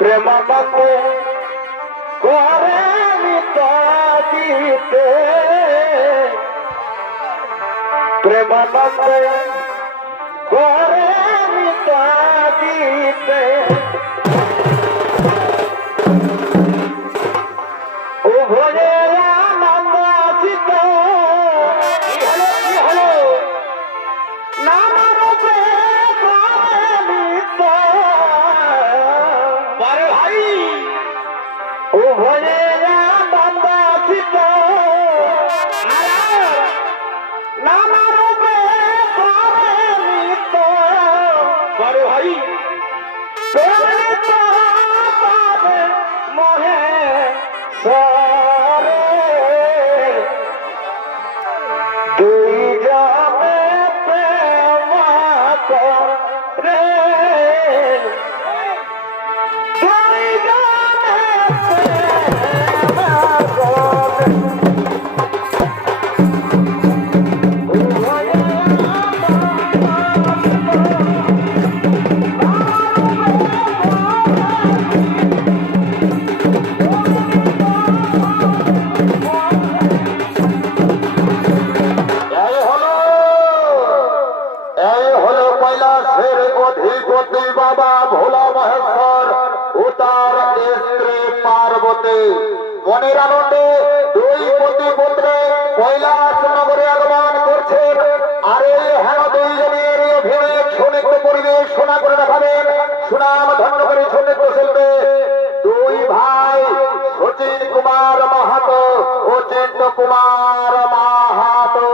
প্রেমানন্দে করে দিতে প্রেমানন্দে করে দিতে উভয়ে আনন্দ আসিত কি হলো নামার উভয়ে আনন্দ আসিত নানা রূপে বড় ভাই মহে সরে দুই জনে প্রেম করে দুই জনে অধিপতি বাবা ভোলা মহেশ্বর ও তার স্ত্রী পার্বতী মনের আনন্দে দুই পতি পুত্রে কৈলাস নগরে আগমন করছেন। আর এই হেন দুইজনের অভিনয় সুনিত্য পরিবেশ শোনা করে দেখাবেন সুনাম ধন্য করে সুনিত্য শিল্পে দুই ভাই সচিন কুমার মাহাতো ও চিত্ত কুমার মাহাতো।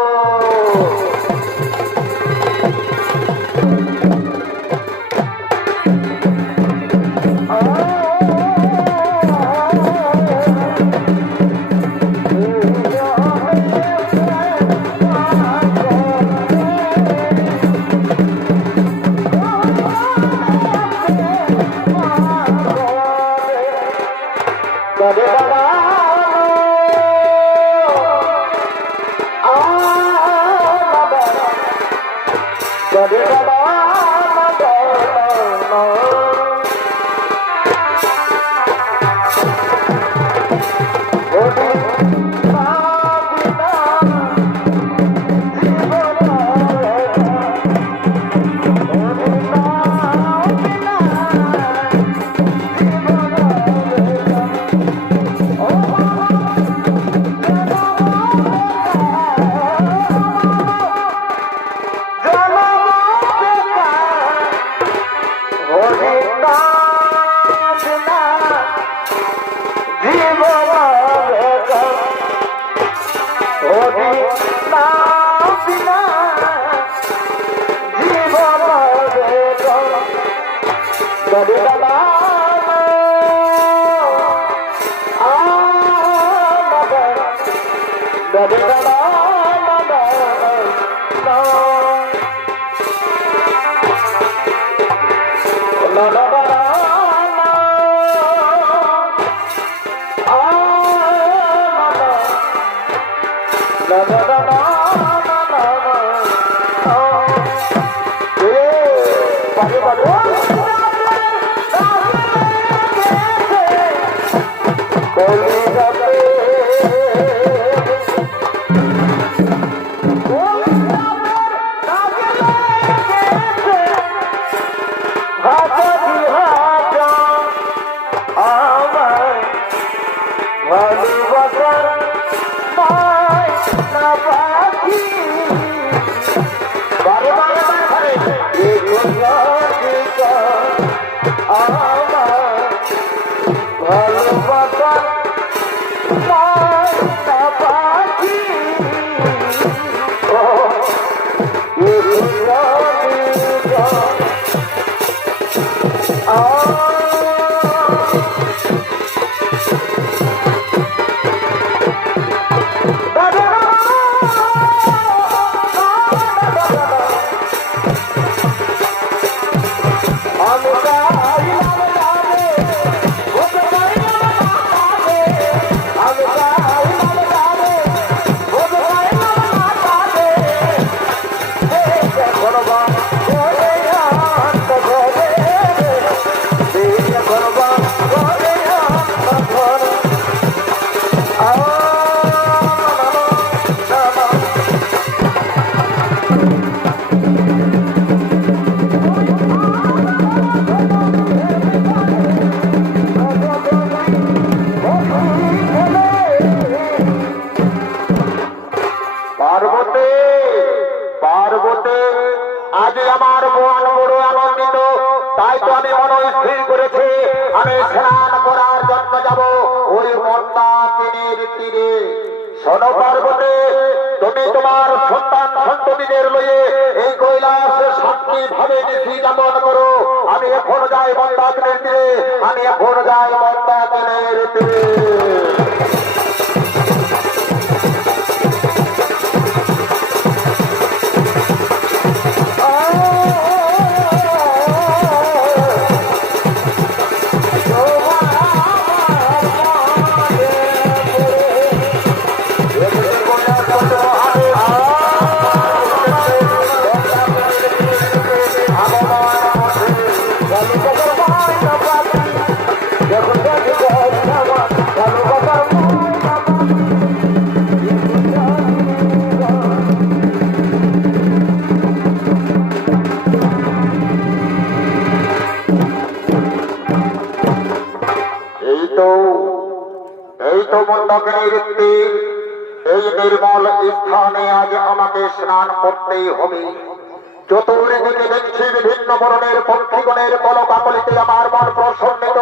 চতুর্দিকে দেখছি বিভিন্ন বরণের পক্ষীগণের কলকাকলিতে আমার মন প্রসন্নিত।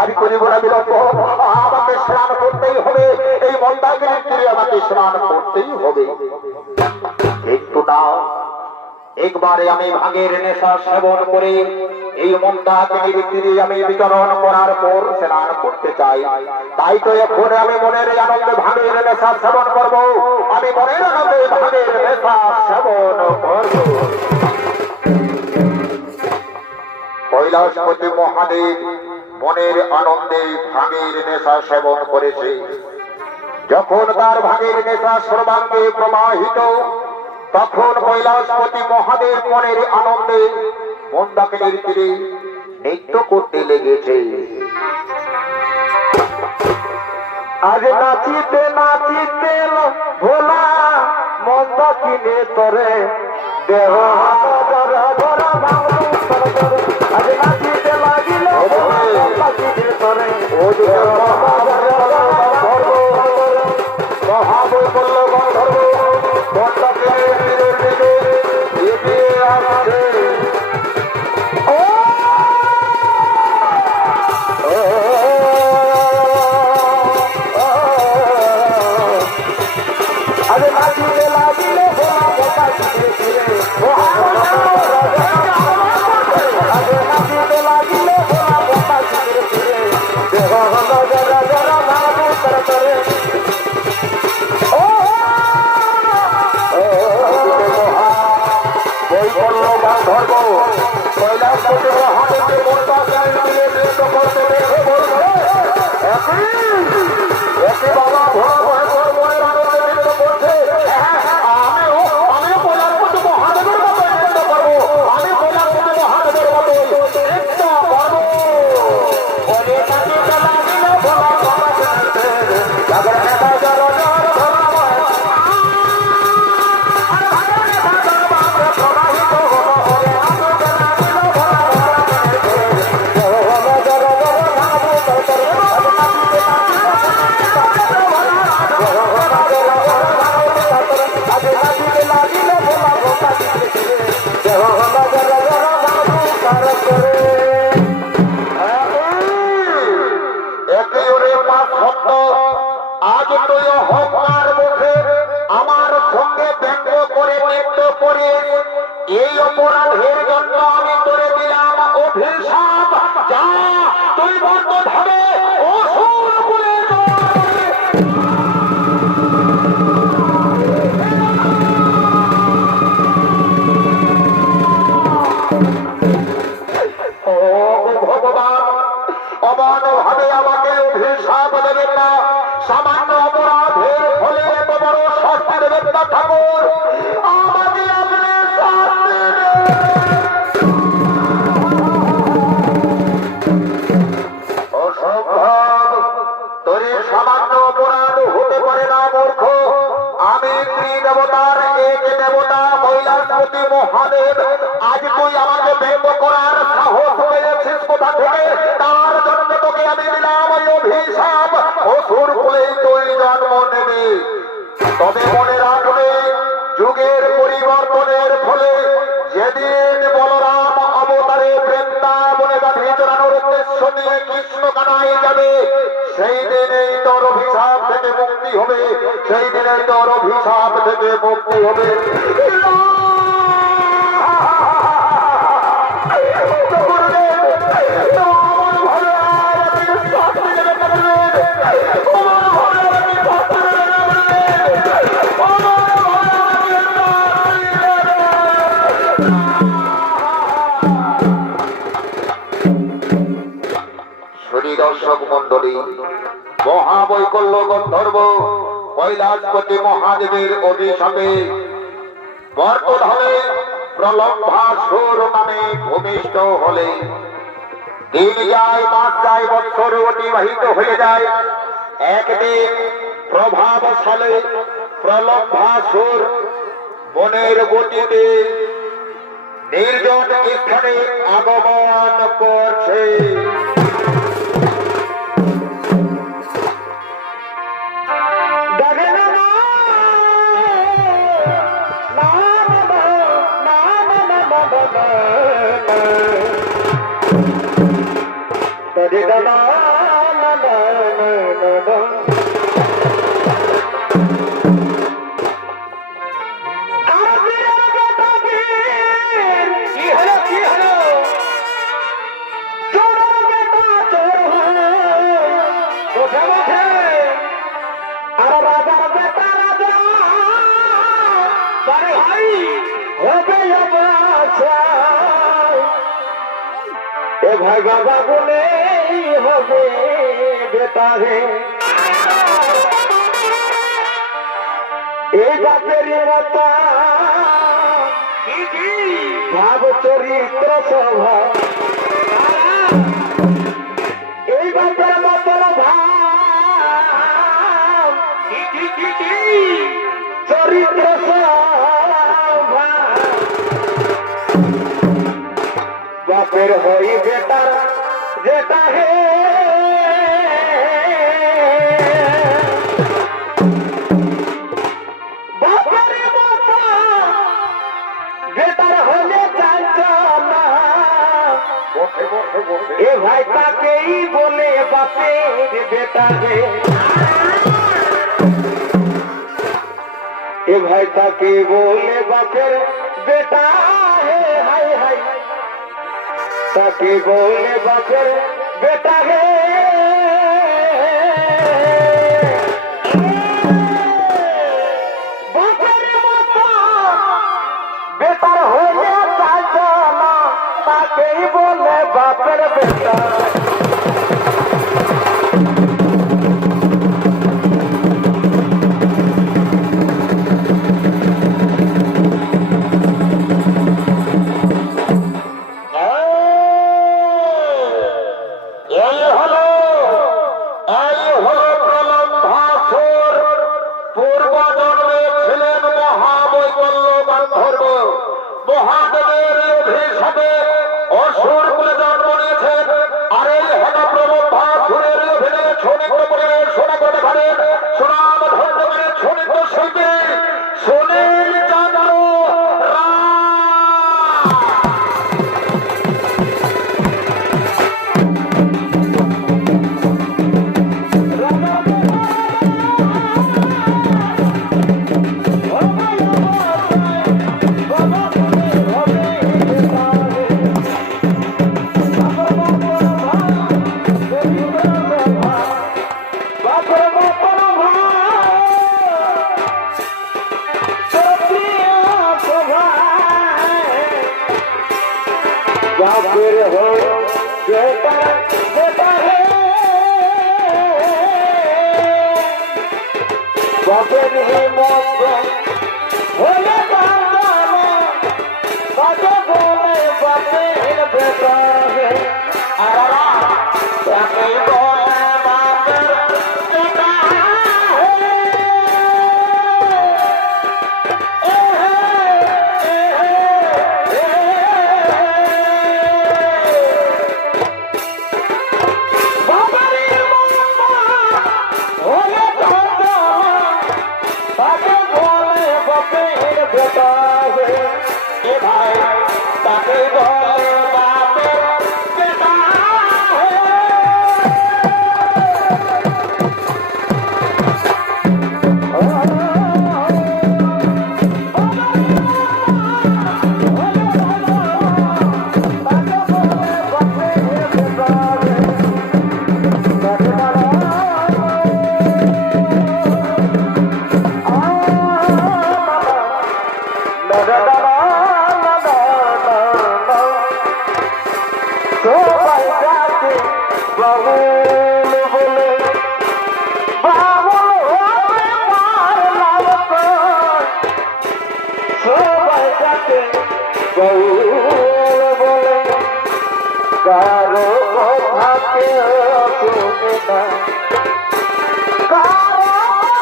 আর করিব না বিলম্ব, আমাকে স্নান করতেই হবে, এই মন্দাকিনীর তীরে আমাকে স্নান করতেই হবে। কিন্তু না, একবারে আমি ভাঙের নেশা সেবন করে এই মন্দাকিনীর তীরে আমি বিচরণ করার পর স্নান করতে চাই। তাই তো এখন আমি মনের আনন্দে ভাঙের নেশা সেবন করব, আমি মনের আনন্দে ভাঙের নেশা সেবন করব। কৈলাসপতি মহাদেব মনের আনন্দে ভাঙের নেশা সেবন করেছে। যখন তার ভাঙের নেশা সর্বাঙ্গে প্রবাহিত, তখন কৈলাসপতি মহাদেব মনের আনন্দে মন্দাকিনীর তীরে নৃত্য করতে লেগেছে। আজ নাচিতে নাচিতে ভোলা মন্দাকিনী তরে দেহ আজ নাচিতে লাগিল মন্দাকিনীর তরে মহাবৈ করল গন্ধর্ব মন্দাকিনীর তীরের দিকে এগিয়ে আসছে। নৃত্য করে এই অপরাধের জন্য আমি করে দিলাম অভিশাপ। যা তুই বন্ধ ধরে অসুর কুলে ভগবান অমন ভাবে আমাকে অভিশাপ দেবেন না। সামান্য অপরাধের ফলে এত বড় শাস্তি দেবেন না ঠাকুর। আমাকে আপনি শাস্তি অসম্ভব, তোর সামান্য অপরাধ হতে পারে না মূর্খ। আমি ত্রিদেবতার এক দেবতা কৈলাসপতি মহাদেব। আজ তুই আমাকে ব্যঙ্গ করার সাহস পেয়েছিস কোথা থেকে? তার জন্য তোকে আমি দিলাম ওই অভিশাপ। অসুর কুলেই তুই জন্ম নেবে। তবে মনে রাখবে, যুগের পরিবর্তনের ফলে যেদিন বলরাম অবতারে বৃন্দাবনে গাধি চড়ানোর উদ্দেশ্য নিয়ে কৃষ্ণ কানায় যাবে, সেই দিনেই তোর অভিশাপ থেকে মুক্তি হবে। সেই দিনেই তোর অভিশাপ থেকে মুক্তি হবে। দর্শক মন্ডলী, মহাবৈকল্য গন্ধর্ব কৈলাসপতি মহাদেবের অভিশাপে বর্তমানে প্রলম্ভাসুর নামে ভূমিষ্ঠ হলে দিন যায়, মাস যায়, বৎসর অতিবাহিত হয়ে যায়। একদিন প্রভাবশালী প্রলম্ভাসুর মনের গতিতে নির্জন স্থানে আগমন করছে। ভাই বাবা বলে হবে বেটা রে, এই বাপেরই মতো ভাব চরিত্র স্বভাব, এই বাপের মতন ভাব চরিত্র বাপের হই বেটার যেটা হে বাপের মতো বেটার হলে চাইছনা। এ ভাই তাকেই বলে বাপের বেটা হে, এ ভাই তাকে বলে বাপের বেটা হে। হাই হাই তাকে বলে বাপের বেটা হে। বাপের মতো বেটার হয়ে চাইছ না, তাকেই বলে বাপের বেটা। মহাদেবের অভিশাপে অসুর কুলে জন্ম নিয়েছেন। আর এই হনপ্রভাসুরের অভিনয়ে ছনিত পরিবেশ শোনা করে দেখালেন সুনাম ধন্য ছনিত শিল্পী সুনীল চন্দ্র রায়। फिर हो बेटा बेटा है बापे नहीं मौत होले बांधाना बाजे बोले बापे इन बेटा है आरा बापे बोले बापे बेटा कारो भाग्य सुनना कारो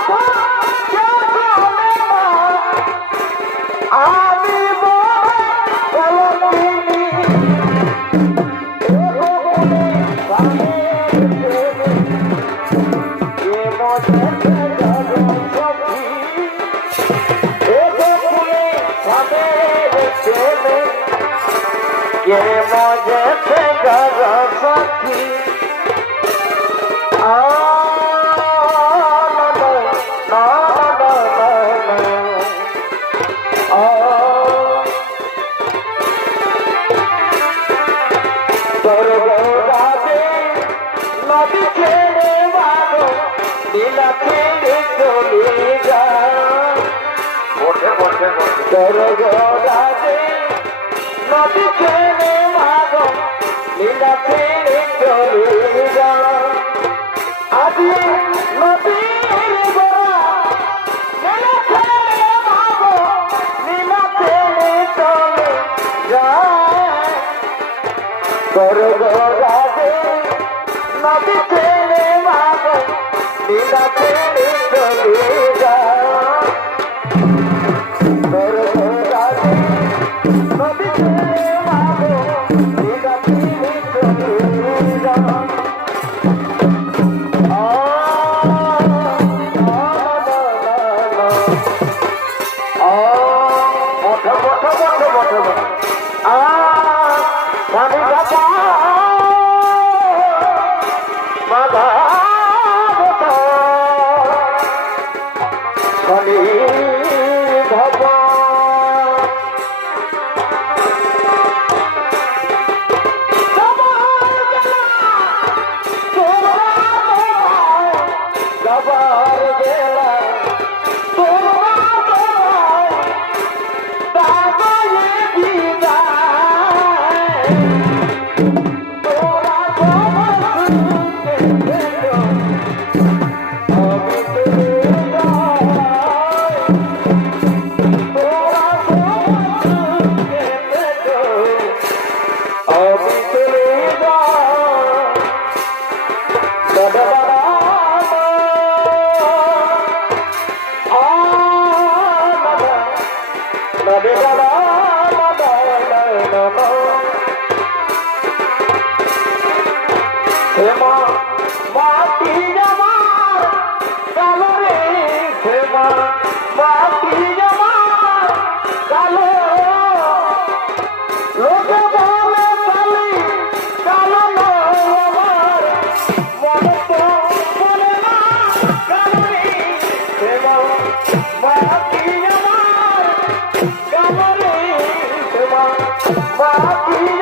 भाग्य सुनना आदि बोलती एगो बोले भागे ये मोटे जागो सखी एगो बोले भागे चले ये मुझे से घर सखी नदी खेले वालो नीला खेले चले जा बोटे बोटे बोटे नदी खेले वालो नीला खेले चले जा आज नदी गोरा नीला खेले वालो नीला खेले चले जा नदी खेले वालो नीला खेले चले जा नदी खेले वालो नीला खेले चले जा Bye.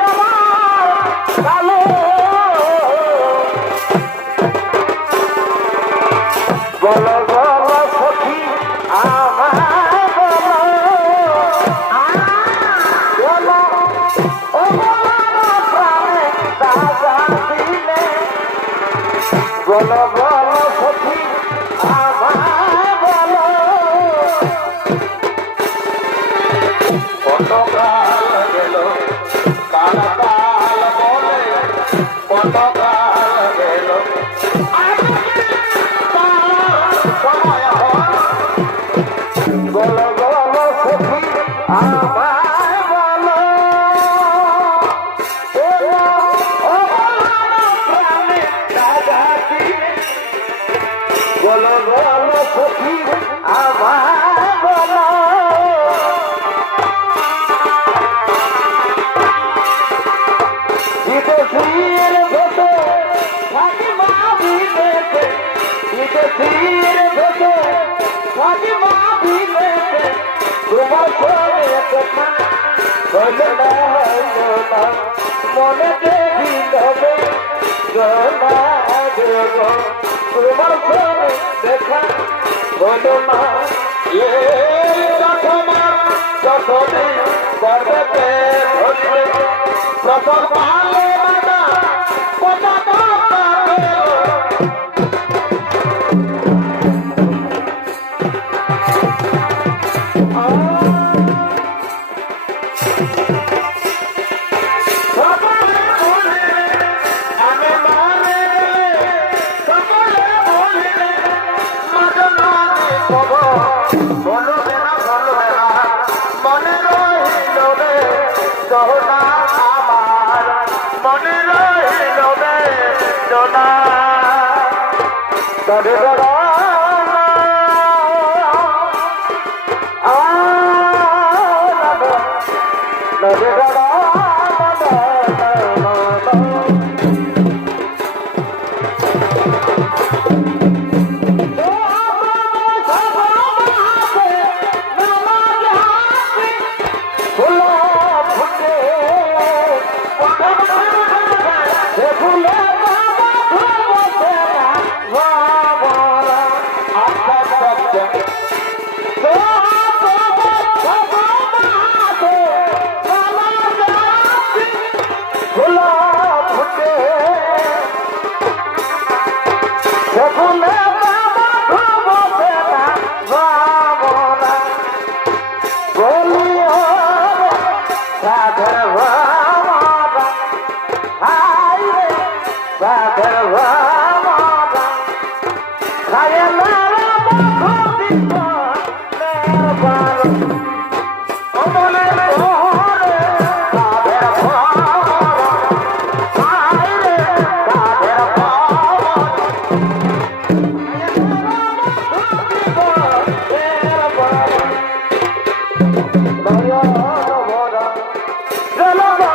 বলো বলো সখী আমায় বলো কতকাল গেল কাল কাল বলে কতকাল গেল সময় বলো বলো সখী আমায় বলো বলো বলো সখী আমায় বলো বিদেশির ভেতর ফাতিমা বিদেশে বিদেশির ভেতর ফাতিমা বিদেশে তোমার সঙ্গে দেখা হইল না মনে দেবী হবে জনা দেব তোমার সঙ্গে দেখা হইল না যতদিন করবে ধরবে প্রথম পালে বাবা কথা মনে রহিল রে সোনা আমার মনে রহিল রে সোনা তবে Hello.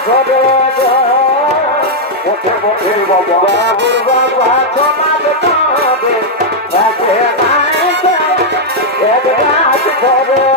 ঘরে মুখে মুখে বাবুর বাবা সমাজ পাবে রাখে মাইকে এক রাত ঘরে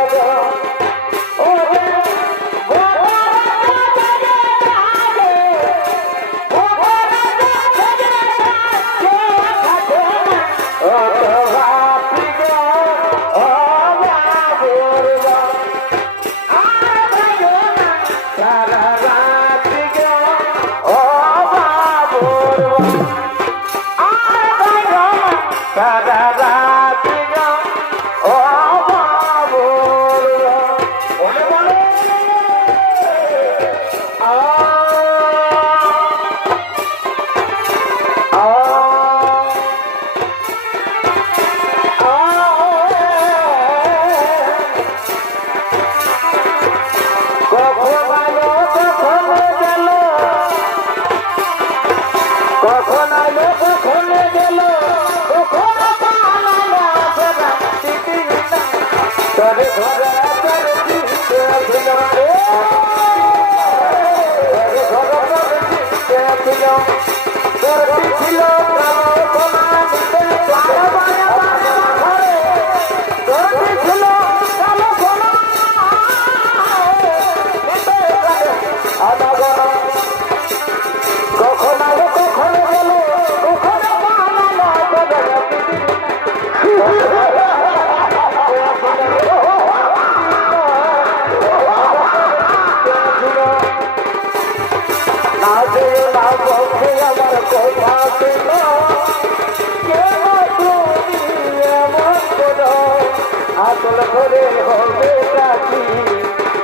আসল করে হবে কাকি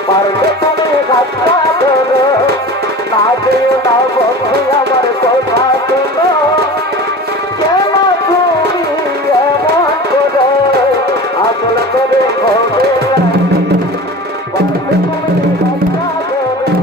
পারবে তুমি ঘাটটা ধরো না যেও না বন্ধু আমার কথা শুনো কেন তুমি এমন করো আসল করে হবে পারবে তুমি ঘাটটা ধরো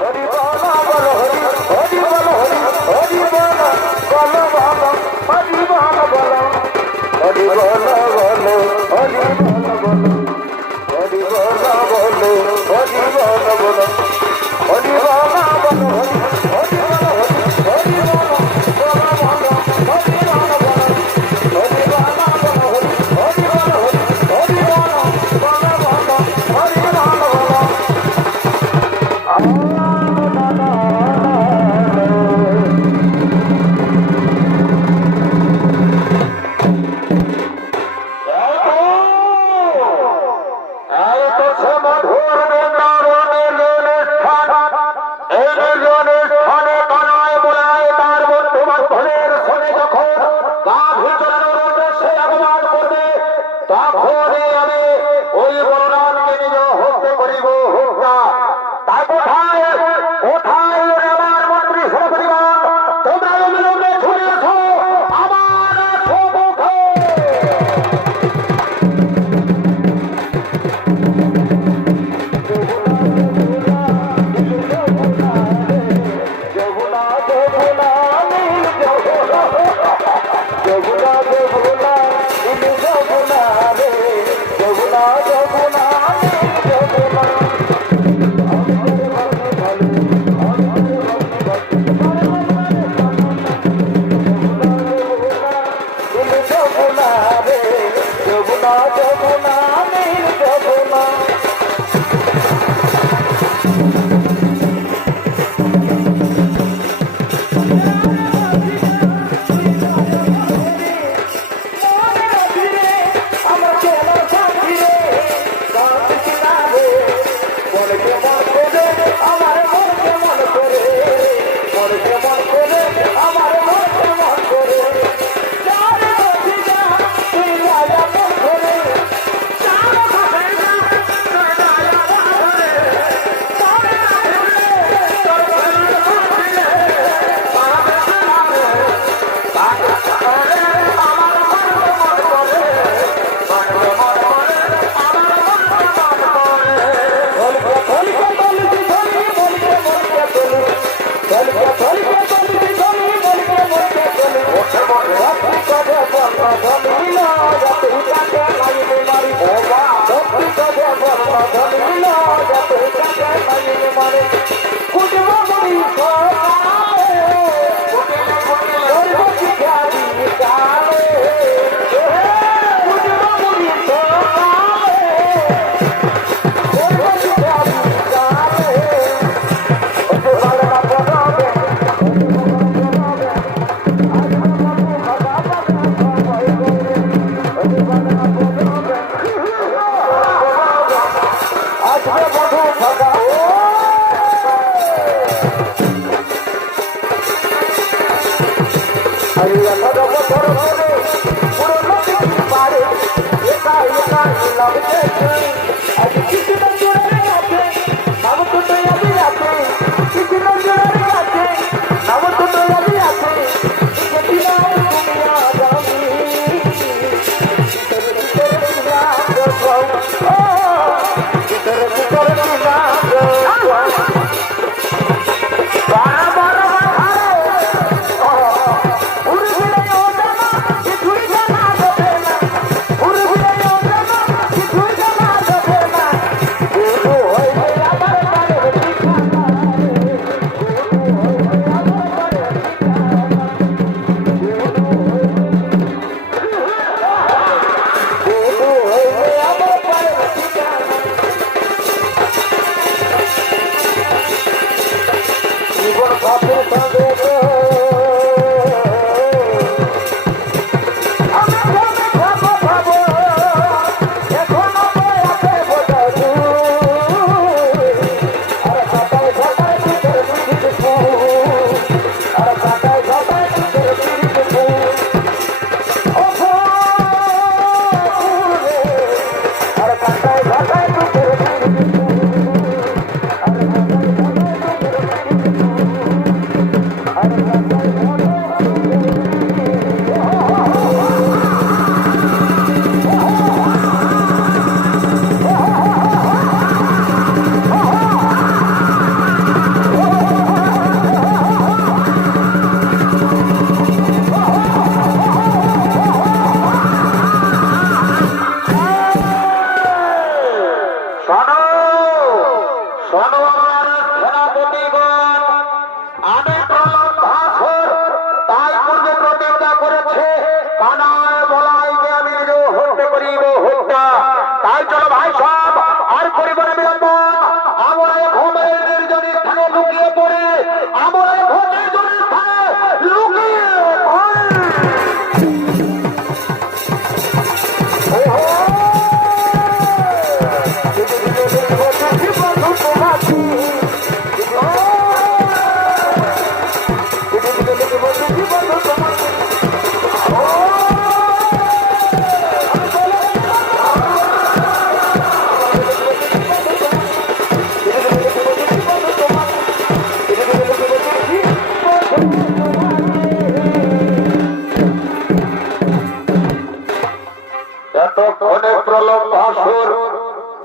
হরি বল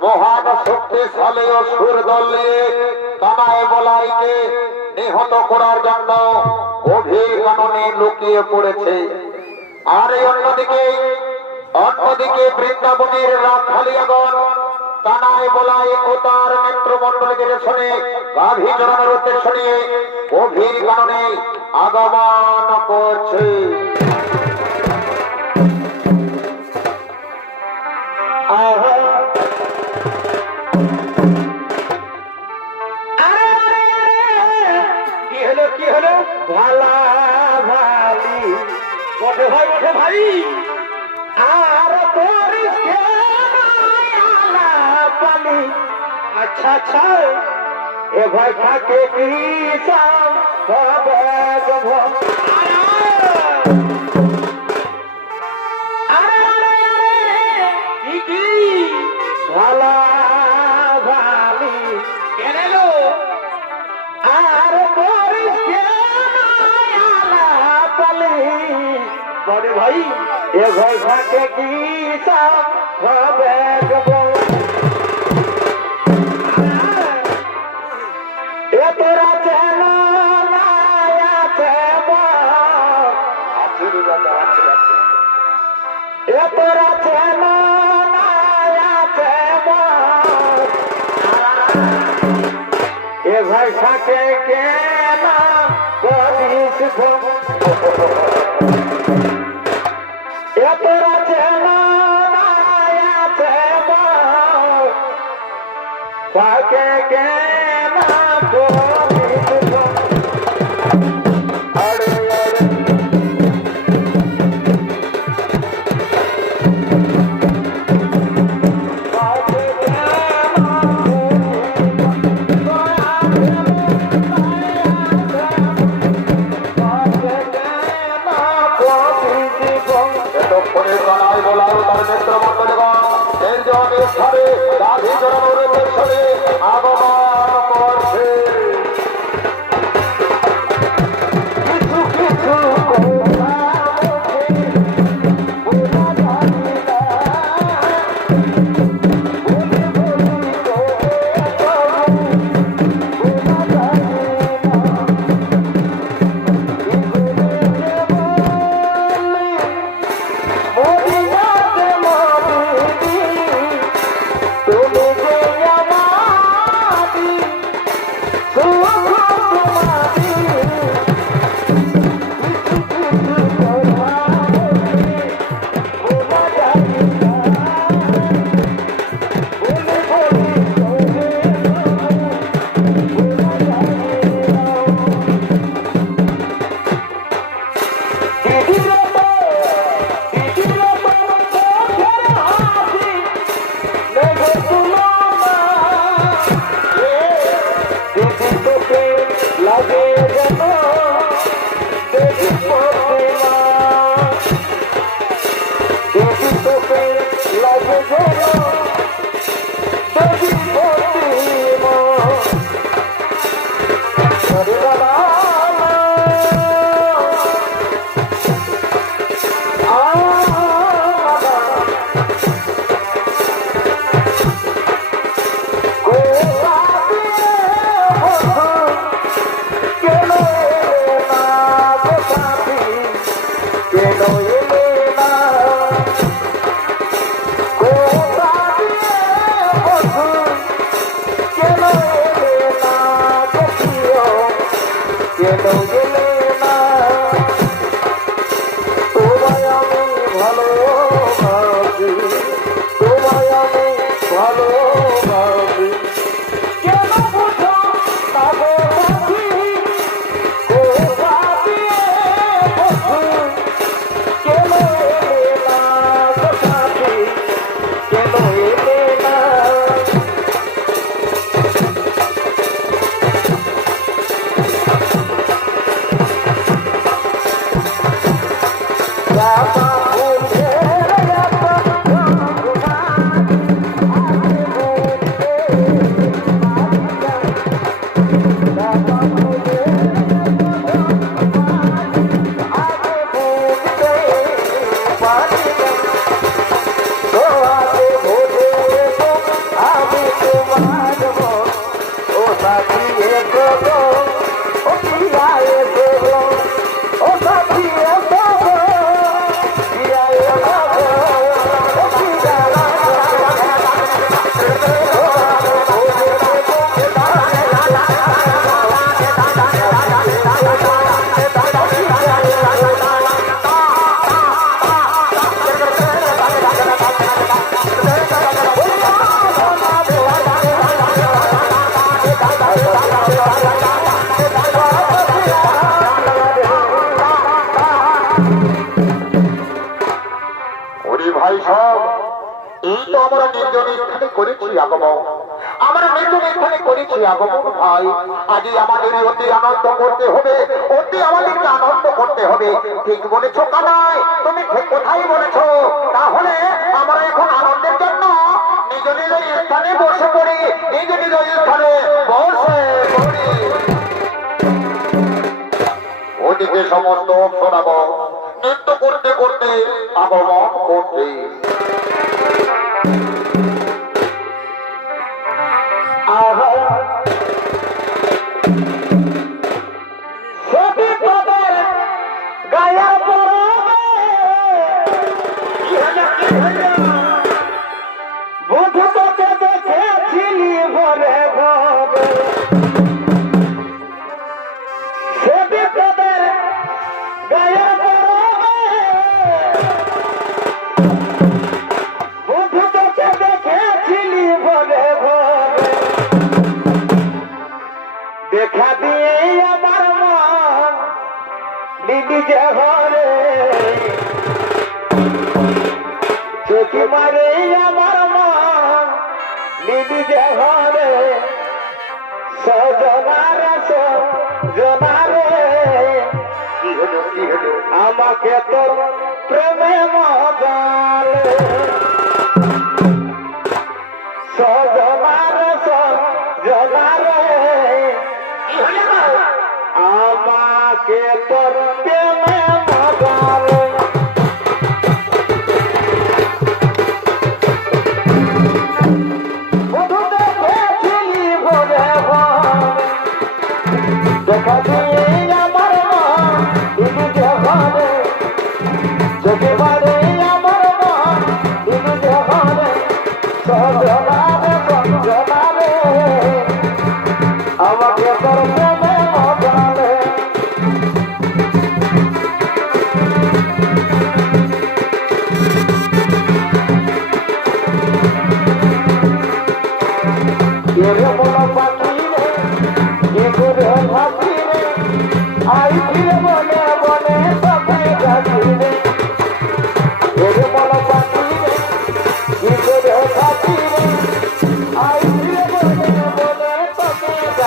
মহান শক্তিশালী অসুর দলে কানায় বলাইকে নিহত করার জন্য গভীর কাননে লুকিয়ে পড়েছে। আর এই অন্যদিকে বৃন্দাবনের রাখালিয়াগণ কানায় বলাই ও তার মিত্রমন্ডলীদের শুনে গাভী চড়ানোর উদ্দেশ্য নিয়ে গভীর কাননে আগমন করছে। কি হলো ভালা ভালি ওঠে ভাই ওঠে ভাই আর পালি আচ্ছা আচ্ছা এ ভাই থাকে কি ভালা ভালি কেন আর বড় ভাই এ ভাই থাকে কি হবে এ তোরা চেন এ তোরা চেন এ ভাই থাকে কেন করিস তোরা চেন থাকে কেন আগমন যদি তোকে লাগে যেন দেবী প্রতিমা, যদি তোকে লাগে যেন দেবী প্রতিমা। হরে রাম ভাই সব এই তো আমরা নির্জন স্থানে করেছি আগমন, আমরা নির্জন স্থানে করেছি আগমন ভাই। আজ আমাদের অতি আনন্দ করতে হবে, অতি আমাদেরকে আনন্দ করতে হবে। ঠিক বলেছ কানাই, তুমি ঠিক কোথায় বলেছ। তাহলে আমরা এখন আনন্দের জন্য নিজ নিজ স্থানে বসে পড়ি, নিজ নিজ স্থানে বসে পড়ি। ওদিকে সমস্ত শোনাব নৃত্য করতে করতে আগমন করতে। দেখা দিয়ে আমার মন দিদি যে ঘরে চোখে মারে আমার মন দিদি যে ঘরে সজনারে সজনারে কি হলো কি হলো? আমাকে তোর প্রেমে মজালে সজনারে সজনারে আমাকে তোর প্রেমে মজালে বধু দেখেছিলি ভোরে ভোর দেখা দিয়ে আমার মন দিদি যে ঘরে চোখে মারে আমার মন দিদি যে ঘরে সজনারে সজনারে আমাকে তোর প্রেমে মজালে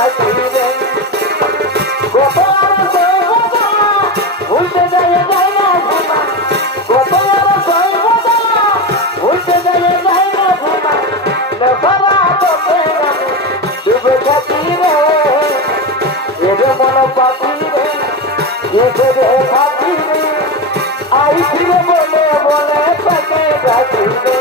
ডাকি রে কত আর সইবদা ভুলতে যায় না ভুলা কত আর সইবদা ভুলতে যায় না ভুলা নেফারা তোকে শুভে থাকি রে এর মন পাখি রে এসে রে থাকি রে আই ফিরে বলে বলে তোকে ডাকি রে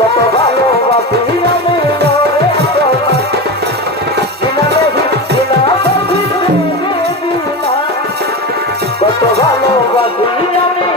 কত ভালোবাসি আমি কত ভালোবাসি আমি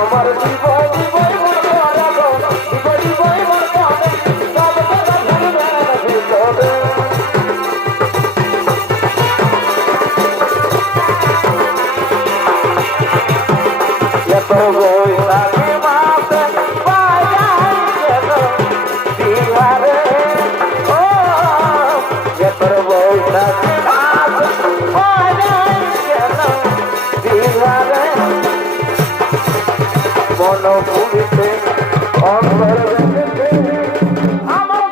আমার জীবন জীবন মন পুরিতে অন্তর আমার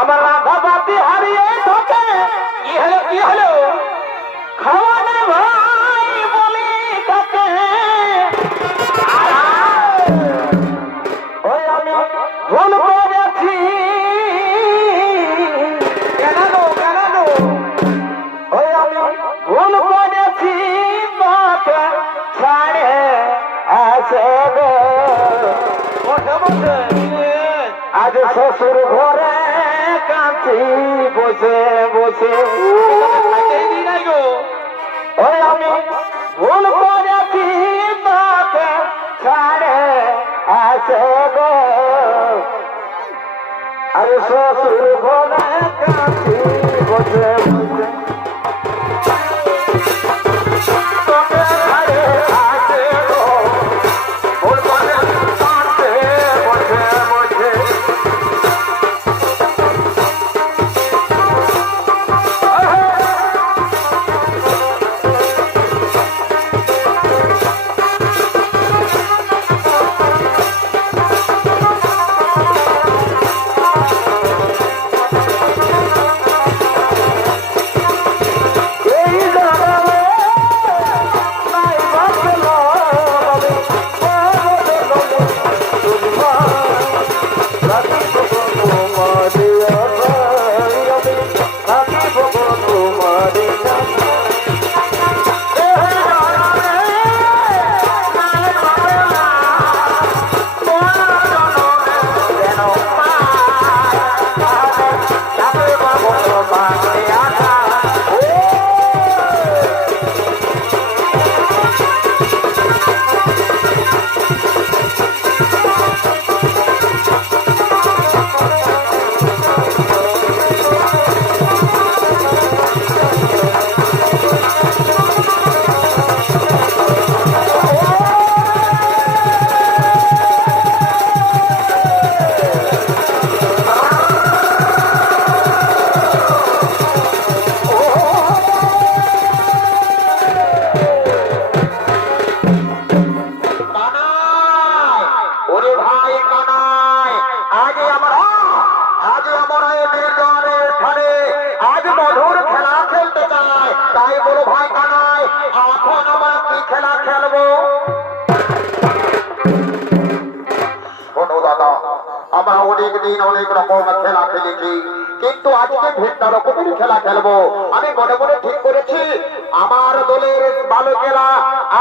আমার রাধা বাতি হারিয়ে ঢোকে কি হলো খাওয়ানে ভাই বলি কাকে ওই আমি ভুল করেছি কেন ওই আমি ভুল করেছি তোকে ছাড়ে আসে গো আজ শ্বশুর ঘরে কাঁচি বসে বসে ওই আমি ভুল করেছি তোকে ছাড়ে আসে গো আজ শ্বশুর ঘরে কাঁচি বসে বসে তোকে ছাড়ে আসে গো ভুল করে কাঁদতে বসে বসে অনেক দিন অনেক রকম খেলা খেলেছি কিন্তু আজকে ভিন্ন রকমের খেলা খেলবো। আমি মনে মনে ঠিক করেছি আমার দলের বালকেরা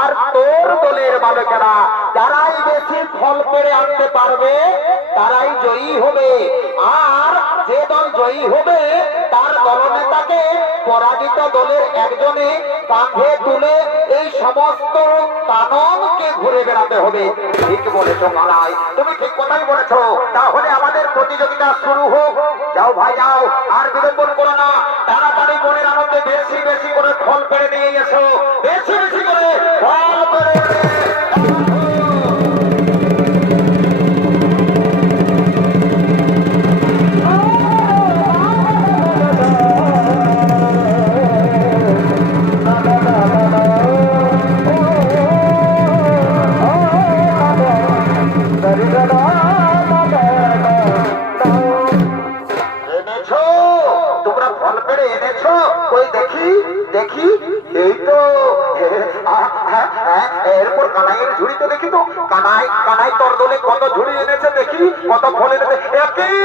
আর তোর দলের বালকেরা যারাই বেশি ফল পেরে আনতে পারবে তারাই জয়ী হবে। আর যে দল জয়ী হবে তার দলনেতাকে পরাজিত দলের একজনে কাঁধে তুলে এই সমস্ত কাননকে ঘুরে বেড়াতে হবে। ঠিক বলেছো মালাই, তুমি ঠিক কথাই বলেছো। তাহলে আমাদের প্রতিযোগিতা শুরু হোক। যাও ভাই যাও, আর বিলম্বন করো না। তাড়াতাড়ি মনের আনন্দে বেশি বেশি করে ফল পেরে নিয়ে এসো, বেশি বেশি করে ফল পেরে এনেছো। তোমরা ফল পেড়ে এনেছো, ওই দেখি দেখি। এই তো এরপর কানাইয়ের ঝুড়ি তো দেখি তো। কানাই কানাই তোর দলে কত ঝুড়ি এনেছে দেখি, কত ফল এনেছে। একই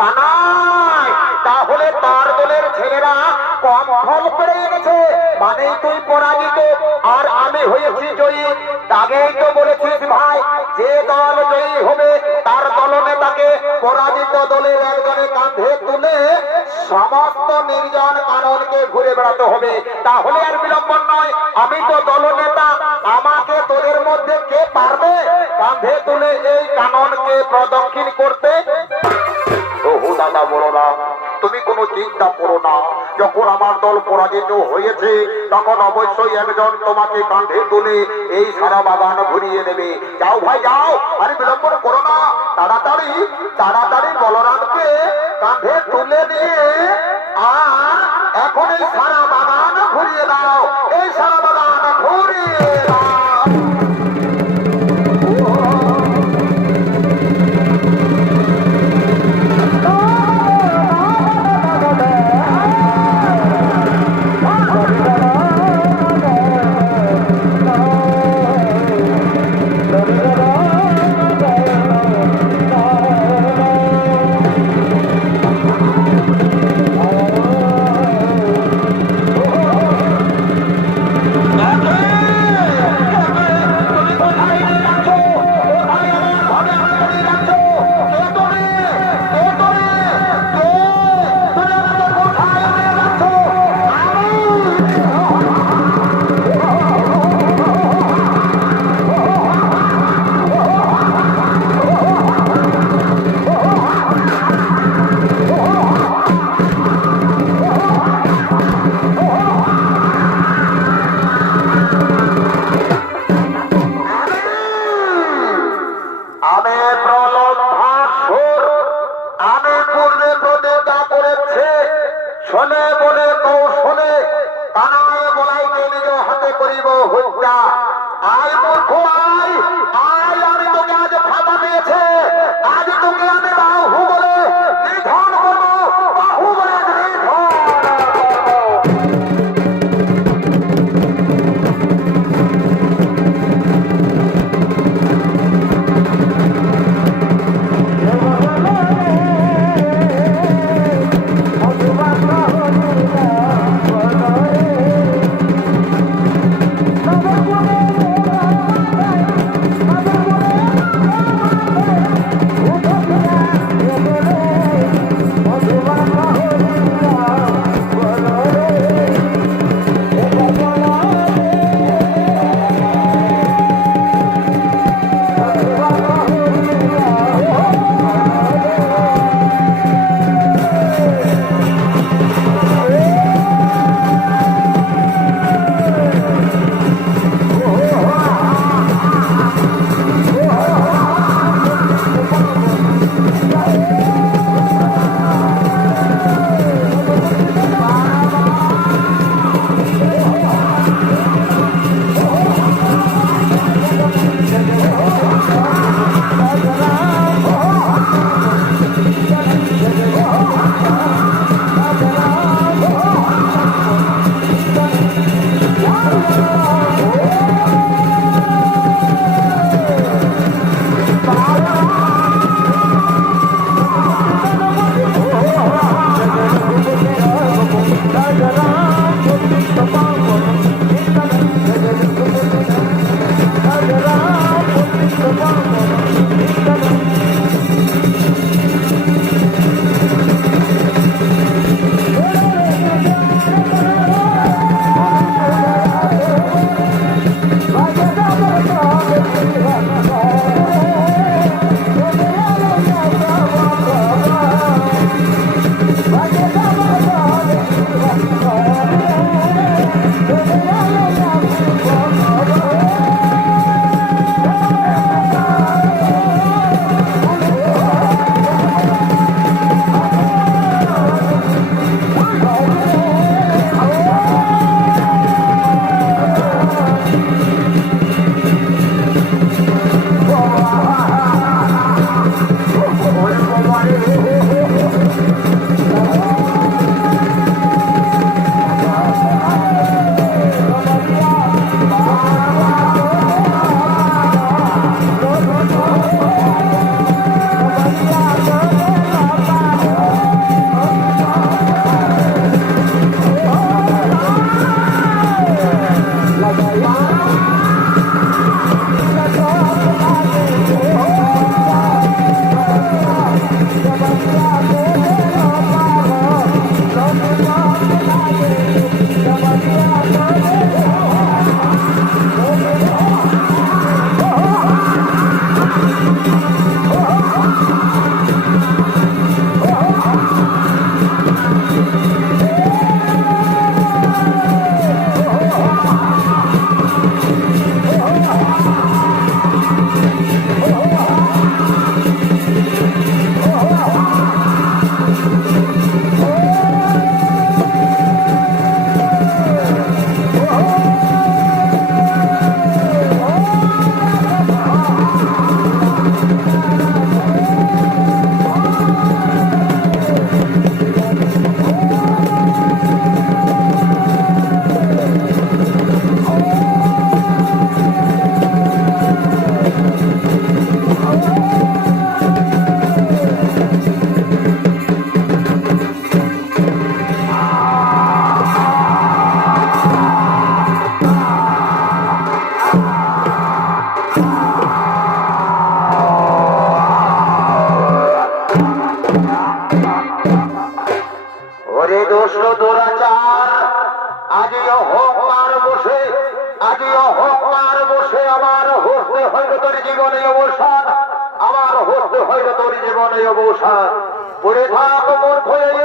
কানাই, তাহলে তার দলের ছেলেরা কম ফল পেড়ে এনেছে, মানে তুই পরাজিত আর আমি হয়েছি জয়ী। আগেই তো বলেছিস ভাই, যে দল জয়ী হবে তার দলনেতাকে পরাজিত দলের একজনে কাঁধে তুলে সমস্ত নির্জন কাননকে ঘুরে বেড়াতে হবে। তাহলে আর বিলম্বন নয়, আমি তো দলনেতা, আমাকে তোদের মধ্যে কে পারবে কাঁধে তুলে এই কাননকে প্রদক্ষিণ করতে? ও দাদা বলো না, তুমি কোনো চিন্তা করো না। যখন আমার দল পরাজিত হয়েছে তখন অবশ্যই একজন তোমাকে কাঁধে তুলে এই সারা বাগান ঘুরিয়ে দেবে। যাও ভাই যাও, আর বিলম্বন করো না। তাড়াতাড়ি তাড়াতাড়ি বলরামকে কাঁধে তুলে নিয়ে আর এখন এই সারা বাগান ঘুরিয়ে দাও, এই সারা বাগান ঘুরিয়ে দাও। শোনে বলে কৌশলে কানায় বলাইতে নিজ হাতে করিব হত্যা। আয় মূর্খ আয়, আয় আমি তোকে আজ ফাঁদা পেয়েছে, আজ তোকে আমি বাহু বলে নিধন করবো, বাহু বলে নিধন করবো। Oh, আমার হতে হইল তোর জীবনে অবসান পড়ে থাক মোর হয়ে